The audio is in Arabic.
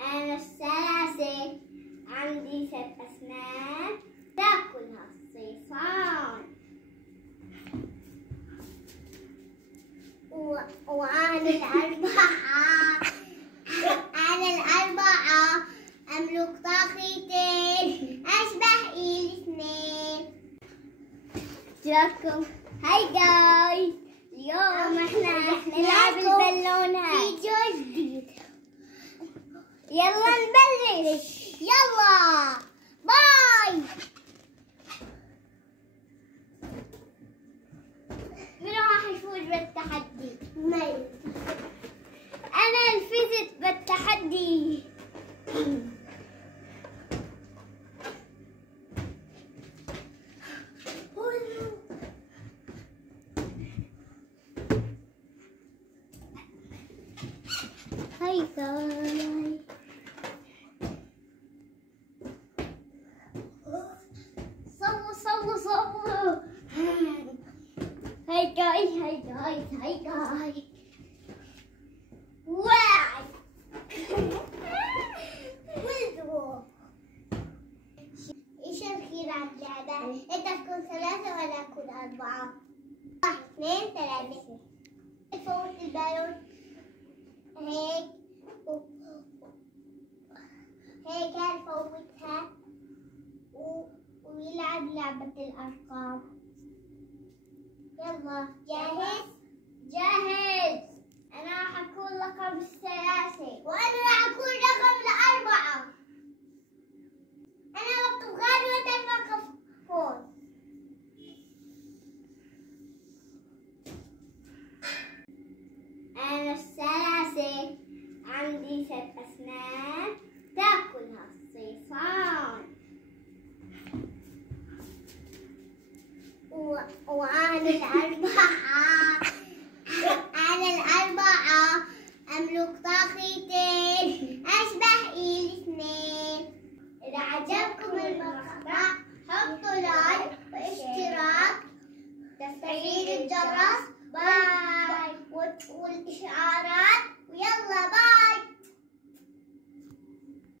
أنا الثلاثة عندي 6 أسنان تاكلها الصيصان. وأنا الأربعة أملك طاقتين أشبه الاثنين. جاكم هاي جايز، اليوم احنا نلعب البالون هاي فيديو جديد. يلا نبلش، يلا باي. مين راح يفوز بالتحدي؟ مي. أنا فزت بالتحدي. هاي جاي، صووا هاي جاي واحد. ايش الخير على اللعبة؟ انت تكون 3 ولا اكون 4؟ 1 2 3. فوت البالون هيك نفوتها ويلعب لعبة الأرقام. يلا جاهز؟ جاهز. أنا راح أكون رقم 3 وأنا راح أكون رقم 4. أنا رقم غالي وأنت رقم فوز. أنا الثلاثة عندي 6 أسنان تاكلها الصيصان. وأنا الأربعة أملك طاقتين أشبه الاثنين. إذا عجبكم المقطع حطوا لايك واشتراك، تفعيل الجرس، باي، والإشعارات.